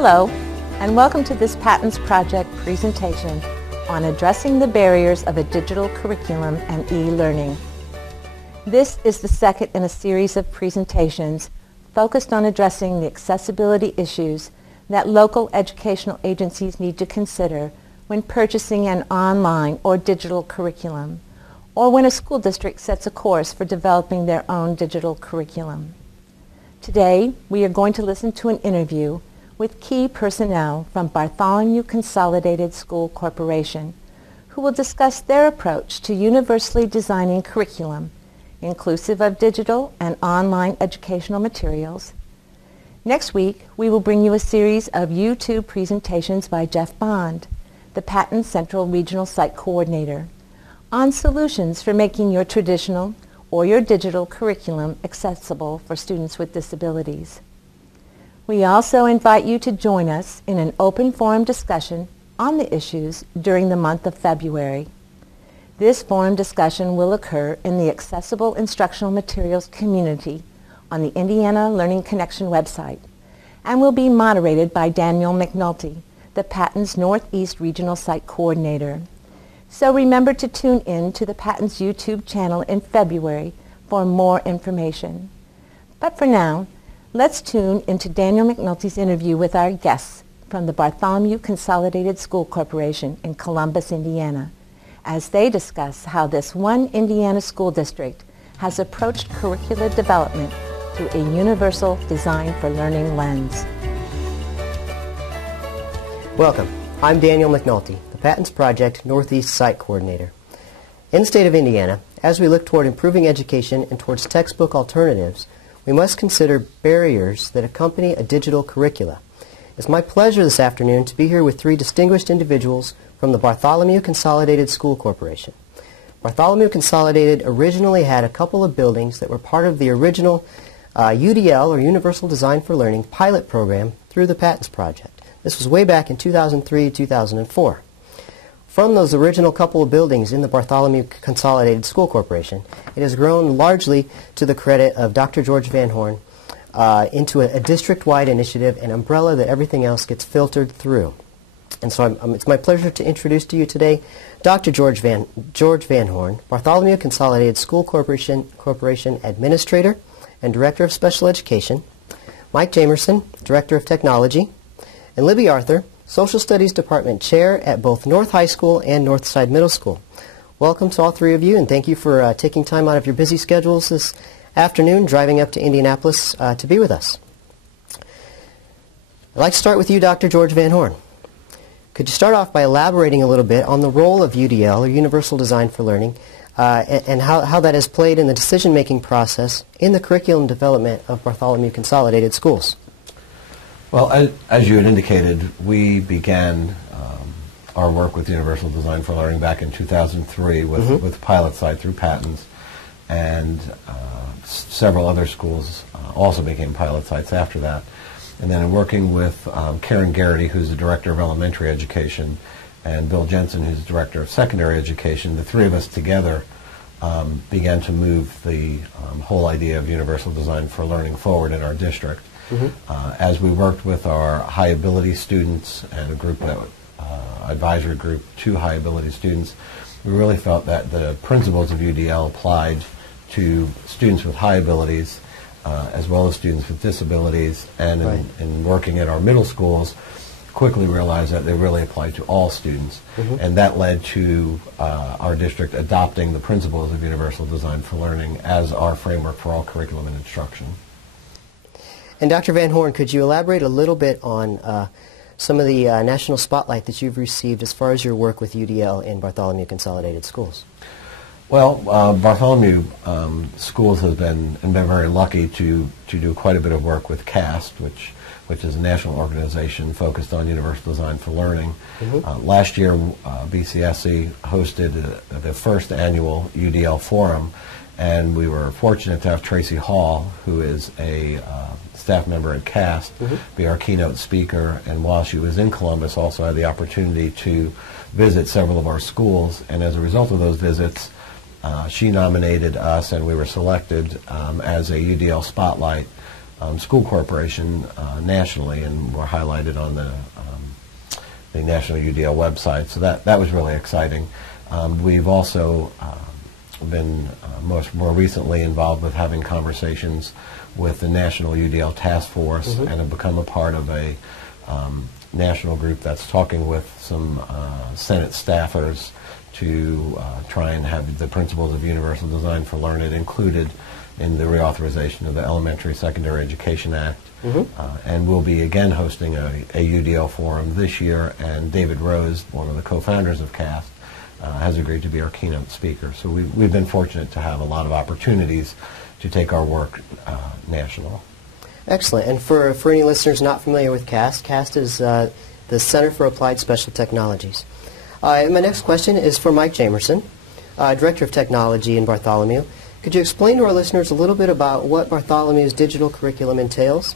Hello, and welcome to this Patents Project presentation on addressing the barriers of a digital curriculum and e-learning. This is the second in a series of presentations focused on addressing the accessibility issues that local educational agencies need to consider when purchasing an online or digital curriculum, or when a school district sets a course for developing their own digital curriculum. Today, we are going to listen to an interview with key personnel from Bartholomew Consolidated School Corporation, who will discuss their approach to universally designing curriculum, inclusive of digital and online educational materials. Next week, we will bring you a series of YouTube presentations by Jeff Bond, the Patent Central Regional Site Coordinator, on solutions for making your traditional or your digital curriculum accessible for students with disabilities. We also invite you to join us in an open forum discussion on the issues during the month of February. This forum discussion will occur in the Accessible Instructional Materials community on the Indiana Learning Connection website and will be moderated by Daniel McNulty, the Patents Northeast Regional Site Coordinator. So remember to tune in to the Patents YouTube channel in February for more information. But for now, let's tune into Daniel McNulty's interview with our guests from the Bartholomew Consolidated School Corporation in Columbus, Indiana, as they discuss how this one Indiana school district has approached curricular development through a universal design for learning lens. Welcome. I'm Daniel McNulty, the Patents Project Northeast Site Coordinator. In the state of Indiana, as we look toward improving education and towards textbook alternatives, we must consider barriers that accompany a digital curricula. It's my pleasure this afternoon to be here with three distinguished individuals from the Bartholomew Consolidated School Corporation. Bartholomew Consolidated originally had a couple of buildings that were part of the original UDL, or Universal Design for Learning, pilot program through the Patents Project. This was way back in 2003-2004. From those original couple of buildings in the Bartholomew Consolidated School Corporation, it has grown largely to the credit of Dr. George Van Horn into a district-wide initiative, an umbrella that everything else gets filtered through. And so it's my pleasure to introduce to you today Dr. George Van Horn, Bartholomew Consolidated School Corporation Administrator and Director of Special Education, Mike Jamerson, Director of Technology, and Libby Arthur, Social Studies Department Chair at both North High School and Northside Middle School. Welcome to all three of you, and thank you for taking time out of your busy schedules this afternoon, driving up to Indianapolis to be with us. I'd like to start with you, Dr. George Van Horn. Could you start off by elaborating a little bit on the role of UDL, or Universal Design for Learning, and how that has played in the decision-making process in the curriculum development of Bartholomew Consolidated Schools? Well, as you had indicated, we began our work with Universal Design for Learning back in 2003 with pilot site through Patents, and several other schools also became pilot sites after that. And then in working with Karen Garrity, who's the Director of Elementary Education, and Bill Jensen, who's the Director of Secondary Education, the three of us together began to move the whole idea of Universal Design for Learning forward in our district. As we worked with our high ability students and a group that advisory group to high ability students, we really felt that the principles of UDL applied to students with high abilities as well as students with disabilities, and in working at our middle schools, quickly realized that they really applied to all students, and that led to our district adopting the principles of Universal Design for Learning as our framework for all curriculum and instruction. And Dr. Van Horn, could you elaborate a little bit on some of the national spotlight that you've received as far as your work with UDL in Bartholomew Consolidated Schools? Well, Bartholomew Schools has been very lucky to do quite a bit of work with CAST, which is a national organization focused on Universal Design for Learning. Last year, BCSC hosted the first annual UDL Forum, and we were fortunate to have Tracy Hall, who is a staff member at CAST, be our keynote speaker, and while she was in Columbus also had the opportunity to visit several of our schools, and as a result of those visits she nominated us and we were selected as a UDL Spotlight school corporation nationally, and were highlighted on the National UDL website. So that was really exciting. We've also been more recently involved with having conversations with the National UDL Task Force, and have become a part of a national group that's talking with some Senate staffers to try and have the principles of universal design for learning included in the reauthorization of the Elementary Secondary Education Act. And we'll be again hosting a UDL forum this year, and David Rose, one of the co-founders of CAST, has agreed to be our keynote speaker. So we've been fortunate to have a lot of opportunities to take our work national. Excellent. And for any listeners not familiar with CAST, CAST is the Center for Applied Special Technologies. My next question is for Mike Jamerson, Director of Technology in Bartholomew. Could you explain to our listeners a little bit about what Bartholomew's digital curriculum entails?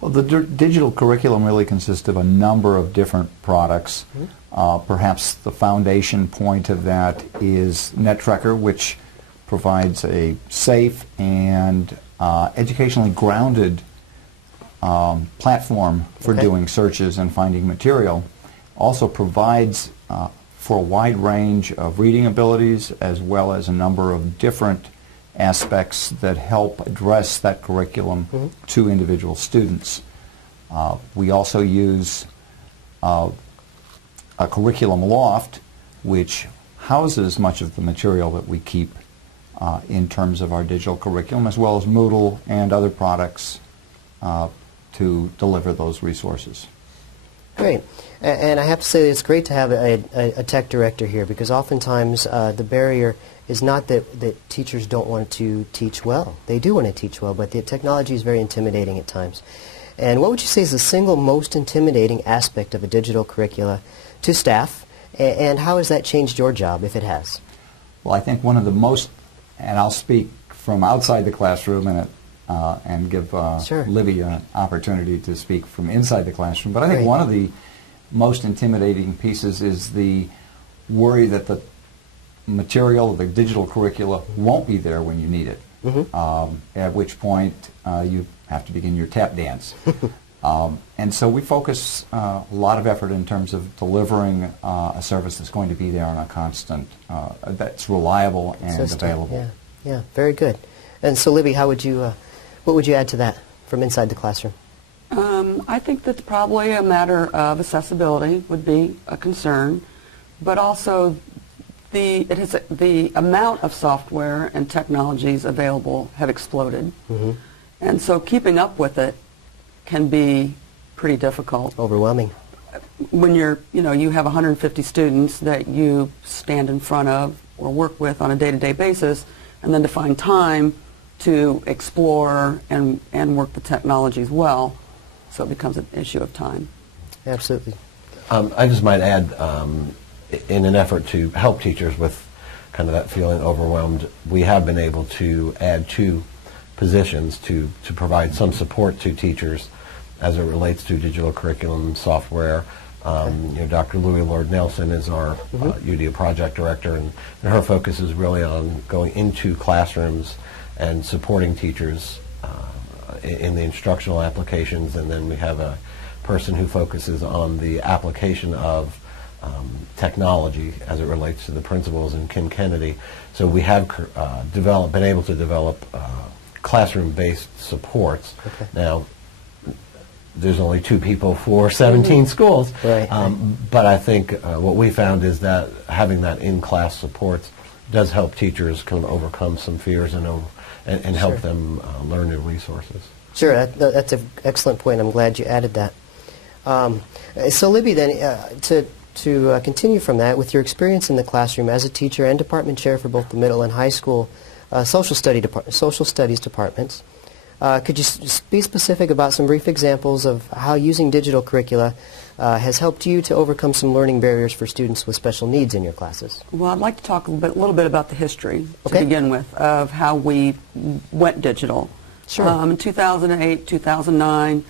Well, the digital curriculum really consists of a number of different products. Perhaps the foundation point of that is NetTrekker, which provides a safe and educationally grounded platform for doing searches and finding material. Also provides for a wide range of reading abilities, as well as a number of different aspects that help address that curriculum to individual students. We also use a curriculum loft, which houses much of the material that we keep in terms of our digital curriculum, as well as Moodle and other products to deliver those resources. Great. And I have to say it's great to have a tech director here, because oftentimes the barrier is not that teachers don't want to teach well. They do want to teach well, but the technology is very intimidating at times. And what would you say is the single most intimidating aspect of a digital curricula to staff, and how has that changed your job, if it has? Well, I think one of the most, and I'll speak from outside the classroom and give Libby an opportunity to speak from inside the classroom, but I think one of the most intimidating pieces is the worry that the material, the digital curricula, won't be there when you need it, at which point you have to begin your tap dance. And so we focus a lot of effort in terms of delivering a service that's going to be there on a constant, that's reliable and available. Yeah, very good. And so, Libby, how would you, what would you add to that from inside the classroom? I think that's probably a matter of accessibility would be a concern, but also the amount of software and technologies available have exploded, and so keeping up with it can be pretty difficult. Overwhelming. When you have 150 students that you stand in front of or work with on a day-to-day basis, and then to find time to explore and work the technologies well, so it becomes an issue of time. Absolutely. I just might add, in an effort to help teachers with kind of that feeling overwhelmed, we have been able to add 2 positions to provide some support to teachers as it relates to digital curriculum software. Dr. Louie Lord Nelson is our UDO project director, and her focus is really on going into classrooms and supporting teachers in the instructional applications, and then we have a person who focuses on the application of technology as it relates to the principals, and Kim Kennedy. So we have been able to develop classroom-based supports. Now, there's only 2 people for 17 schools, but I think what we found is that having that in-class supports does help teachers kind of overcome some fears and help them learn new resources. Sure, that's an excellent point. I'm glad you added that. So, Libby, then, to continue from that, with your experience in the classroom as a teacher and department chair for both the middle and high school social studies departments, could you be specific about some brief examples of how using digital curricula has helped you to overcome some learning barriers for students with special needs in your classes? Well, I'd like to talk a little bit about the history to begin with of how we went digital. Sure. In 2008, 2009,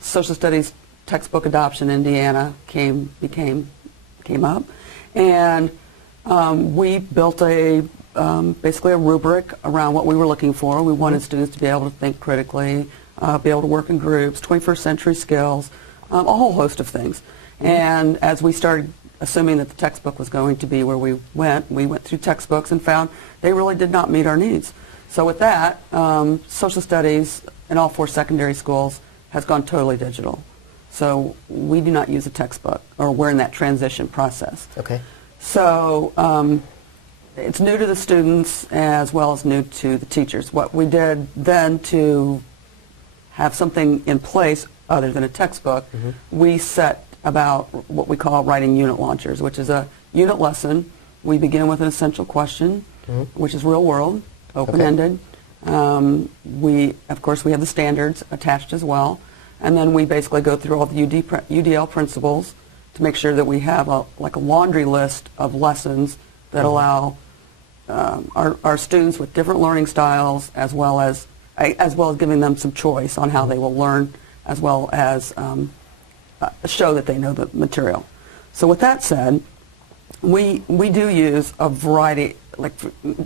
social studies textbook adoption in Indiana came up, and we built basically a rubric around what we were looking for. We wanted students to be able to think critically, be able to work in groups, 21st century skills, a whole host of things. And as we started assuming that the textbook was going to be where we went through textbooks and found they really did not meet our needs. So with that, social studies in all 4 secondary schools has gone totally digital. So we do not use a textbook, or we're in that transition process. Okay. So it's new to the students as well as new to the teachers. What we did then to have something in place other than a textbook, we set about what we call writing unit launchers, which is a unit lesson. We begin with an essential question, which is real world, open-ended. Okay. Of course, we have the standards attached as well. And then we basically go through all the UDL principles to make sure that we have like a laundry list of lessons that allow our students with different learning styles, as well as giving them some choice on how they will learn, as well as show that they know the material. So with that said, we do use a variety, like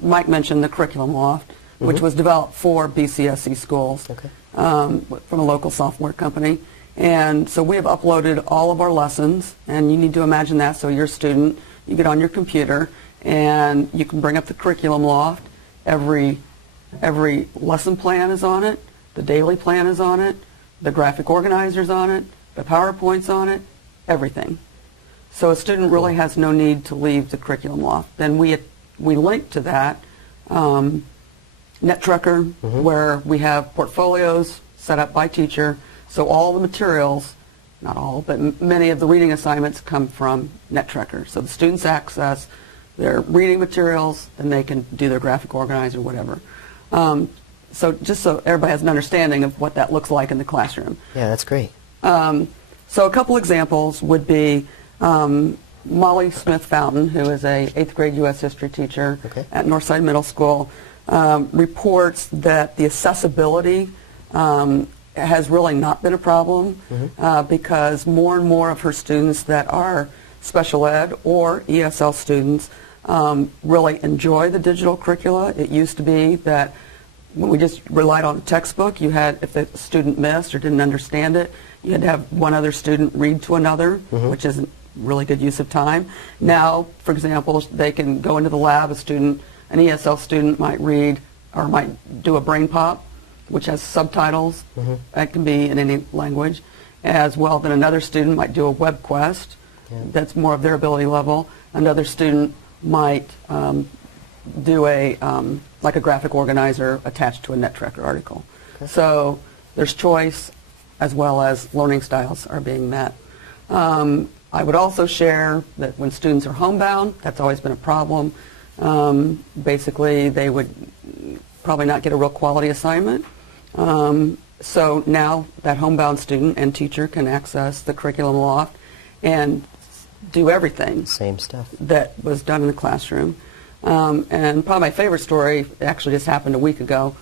Mike mentioned the curriculum loft, which was developed for BCSC schools. Okay. From a local software company. And so we have uploaded all of our lessons, and you need to imagine that. So you're a student, you get on your computer, and you can bring up the curriculum loft. Every lesson plan is on it, the daily plan is on it, the graphic organizer's on it, the PowerPoint's on it, everything. So a student really has no need to leave the curriculum loft. Then we link to that NetTrucker, where we have portfolios set up by teacher, so all the materials, not all, but many of the reading assignments come from NetTrucker. So the students access their reading materials, and they can do their graphic organizer, whatever. So just so everybody has an understanding of what that looks like in the classroom. Yeah, that's great. So a couple examples would be Molly Smith Fountain, who is a 8th grade U.S. history teacher at Northside Middle School. Reports that the accessibility has really not been a problem because more and more of her students that are special ed or ESL students really enjoy the digital curricula. It used to be that when we just relied on the textbook, you had, if the student missed or didn't understand it, you had to have one other student read to another, which isn't really good use of time. Now, for example, they can go into the lab, an ESL student might read or might do a brain pop, which has subtitles. That can be in any language. As well, then another student might do a web quest. That's more of their ability level. Another student might do like a graphic organizer attached to a NetTracker article. So there's choice as well as learning styles are being met. I would also share that when students are homebound, that's always been a problem. Basically, they would probably not get a real quality assignment. So now that homebound student and teacher can access the curriculum loft and do everything. Same stuff. That was done in the classroom. And probably my favorite story actually just happened a week ago.